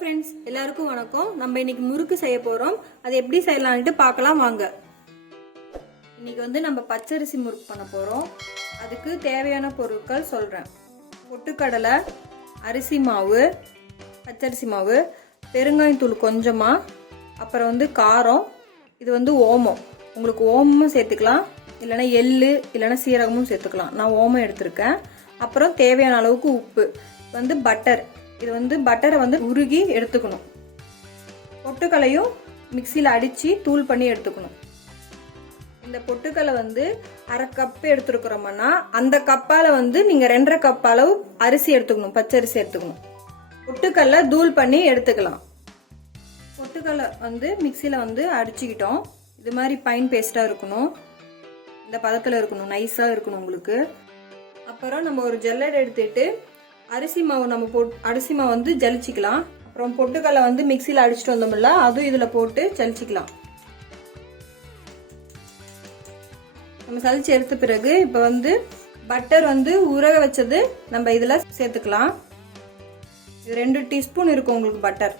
Friends, எல்லாருக்கும் வணக்கம். நம்ம இன்னைக்கு முறுக்கு செய்ய போறோம். அது எப்படி செய்யலாம்னு பார்க்கலாம் வாங்க. இன்னைக்கு நம்ம பச்சரிசி முறுக்கு பண்ண போறோம். அதுக்கு தேவையான பொருட்கள் சொல்றேன். பொட்டுக்கடலை, அரிசி மாவு, பச்சரிசி மாவு, பெருங்காயத்தூள் கொஞ்சமா, அப்புறம் காரம், இது ஓமம். உங்களுக்கு ஓமமும் சேர்த்துக்கலாம், இல்லைன்னா எள்ளு இல்லைன்னா சீரகமும் சேர்த்துக்கலாம். நான் ஓமம் எடுத்திருக்கேன். அப்புறம் தேவையான அளவுக்கு உப்பு, பட்டர். இது பட்டரை உருகி எடுத்துக்கணும். பொட்டுக்களையும் மிக்சியில் அடித்து தூள் பண்ணி எடுத்துக்கணும். இந்த பொட்டுக்கலை அரை கப் எடுத்துருக்குறோம்னா அந்த கப்பால் நீங்கள் 2.5 கப் அளவு அரிசி எடுத்துக்கணும், பச்சரிசி எடுத்துக்கணும். பொட்டுக்கல்ல தூள் பண்ணி எடுத்துக்கலாம். பொட்டுக்கல்லை மிக்சியில் அடிச்சுக்கிட்டோம். இது மாதிரி பைன் பேஸ்ட்டாக இருக்கணும், இந்த பதத்தில் இருக்கணும், நைஸாக இருக்கணும் உங்களுக்கு. அப்புறம் நம்ம ஒரு ஜல்லடை எடுத்துட்டு அரிசி மாவு அரிசி மாவு ஜலிச்சிக்கலாம். அப்புறம் பொட்டுக்கல்லை மிக்சியில் அடிச்சுட்டு வந்தோம்ல, அதுவும் இதில் போட்டு ஜலிச்சிக்கலாம். நம்ம சலிச்சு எடுத்த பிறகு இப்போ பட்டர் ஊற வச்சது நம்ம இதில் சேர்த்துக்கலாம். இது 2 டீஸ்பூன் இருக்கும் உங்களுக்கு பட்டர்.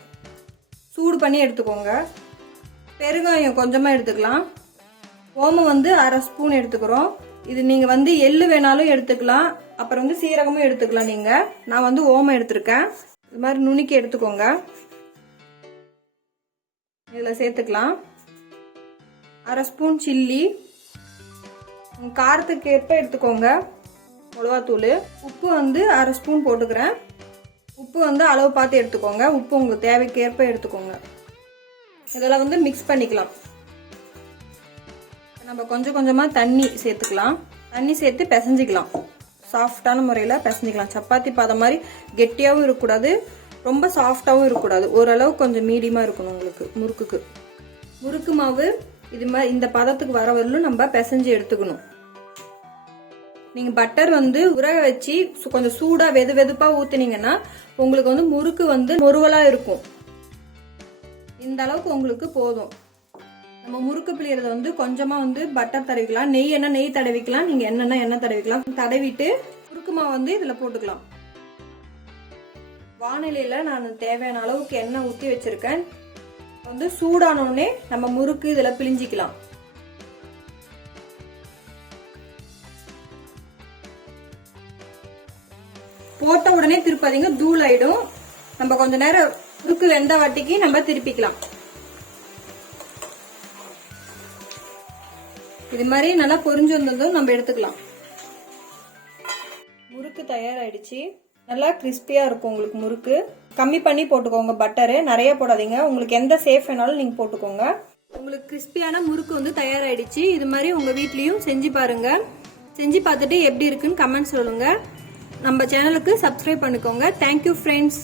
சூடு பண்ணி எடுத்துக்கோங்க. பெருங்காயம் கொஞ்சமாக எடுத்துக்கலாம். ஓமம் அரை ஸ்பூன் எடுத்துக்கிறோம். இது நீங்க எள்ளு வேணாலும் எடுத்துக்கலாம், அப்புறம் சீரகமும் எடுத்துக்கலாம். நீங்க நான் ஓமம் எடுத்திருக்கேன். இது மாதிரி நுணுக்கி எடுத்துக்கோங்க. இதுல சேர்த்துக்கலாம். அரை ஸ்பூன் சில்லி, காரத்துக்கு ஏற்ப எடுத்துக்கோங்க. மிளகாத்தூள், உப்பு அரை ஸ்பூன் போட்டுக்கிறேன். உப்பு அளவு பார்த்து எடுத்துக்கோங்க. உப்பு உங்களுக்கு தேவைக்கு ஏற்ப எடுத்துக்கோங்க. இதெல்லாம் மிக்ஸ் பண்ணிக்கலாம். நம்ம கொஞ்சம் கொஞ்சமாக தண்ணி சேர்த்துக்கலாம். தண்ணி சேர்த்து பிசைஞ்சிக்கலாம். சாஃப்டான முறையில் பிசைஞ்சிக்கலாம். சப்பாத்தி பாதம் மாதிரி கெட்டியாகவும் இருக்கக்கூடாது, ரொம்ப சாஃப்டாகவும் இருக்கக்கூடாது. ஓரளவு கொஞ்சம் மீடியமாக இருக்கணும் உங்களுக்கு முறுக்குக்கு. முறுக்கு மாவு இது மாதிரி இந்த பதத்துக்கு வர வரலும் நம்ம பிசைஞ்சு எடுத்துக்கணும். நீங்கள் பட்டர் உரக வச்சு கொஞ்சம் சூடாக வெதுப்பாக ஊற்றுனீங்கன்னா உங்களுக்கு முறுக்கு மொருவலாக இருக்கும். இந்த அளவுக்கு உங்களுக்கு போதும். நம்ம முறுக்கு பிழியறத கொஞ்சமா பட்டர் தடவிக்கலாம். நெய் தடவிக்கலாம். நீங்க எண்ணெய் தடவிக்கலாம். தடவிட்டு முறுக்கு மாவு இதுல போட்டுக்கலாம். வானிலையில நான் தேவையான அளவுக்கு எண்ணெய் ஊற்றி வச்சிருக்கேன். சூடானோடனே நம்ம முறுக்கு இதுல பிழிஞ்சிக்கலாம். போட்ட உடனே திருப்பாதீங்க, தூள் ஆயிடும். நம்ம கொஞ்ச நேரம் முறுக்கு வெந்த வாட்டிக்கு நம்ம திருப்பிக்கலாம். இது மாதிரி நல்லா பொரிஞ்சு வந்ததும் நம்ம எடுத்துக்கலாம். முறுக்கு தயாராயிடுச்சு. நல்லா கிறிஸ்பியா இருக்கும் உங்களுக்கு முறுக்கு. கம்மி பண்ணி போட்டுக்கோங்க பட்டரு, நிறைய போடாதீங்க. உங்களுக்கு எந்த சேஃப் வேணாலும் நீங்க போட்டுக்கோங்க. உங்களுக்கு கிறிஸ்பியான முறுக்கு தயாராயிடுச்சு. இது மாதிரி உங்க வீட்லயும் செஞ்சு பாருங்க. செஞ்சு பார்த்துட்டு எப்படி இருக்குன்னு கமெண்ட் சொல்லுங்க. நம்ம சேனலுக்கு சப்ஸ்கிரைப் பண்ணிக்கோங்க. Thank you friends.